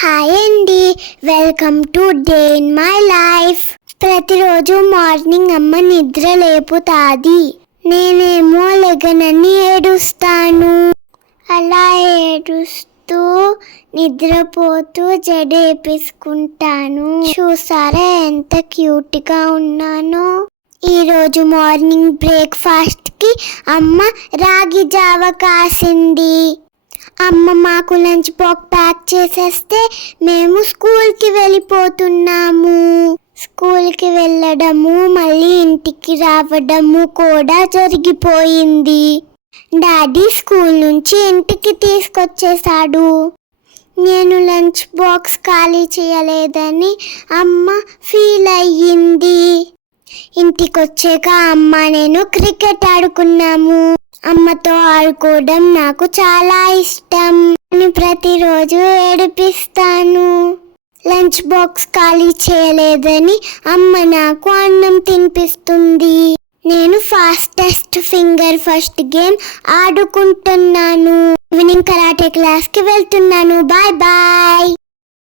Hi అండి. Welcome to day in my life. ప్రతిరోజు morning అమ్మ నిద్ర లేపుతాది. నేనేమో లెగనని ఏడుస్తాను. అలా ఏడుస్తూ నిద్రపోతూ జడేపేసుకుంటాను. చూసారా ఎంత క్యూట్గా ఉన్నానో. ఈరోజు మార్నింగ్ బ్రేక్ఫాస్ట్కి అమ్మ రాగి జావ కాసింది. అమ్మ మాకు లంచ్ బాక్స్ ప్యాక్ చేసేస్తే మేము స్కూల్కి వెళ్ళిపోతున్నాము. స్కూల్కి వెళ్ళడము మళ్ళీ ఇంటికి రావడము కూడా జరిగిపోయింది. డాడీ స్కూల్ నుంచి ఇంటికి తీసుకొచ్చేసాడు నేను లంచ్ బాక్స్ ఖాళీ చేయలేదని అమ్మ ఫీల్ అయ్యింది. ఇంటికొచ్చాక అమ్మ నేను క్రికెట్ ఆడుకున్నాము. అమ్మతో ఆడుకోవడం నాకు చాలా ఇష్టం. నేను ప్రతిరోజు ఏడిపిస్తాను. లంచ్ బాక్స్ ఖాళీ చేయలేదని అమ్మ నాకు అన్నం తినిపిస్తుంది. నేను ఫాస్టెస్ట్ ఫింగర్ ఫస్ట్ గేమ్ ఆడుకుంటున్నాను. ఈవినింగ్ కరాటే క్లాస్కి వెళ్తున్నాను. Bye bye.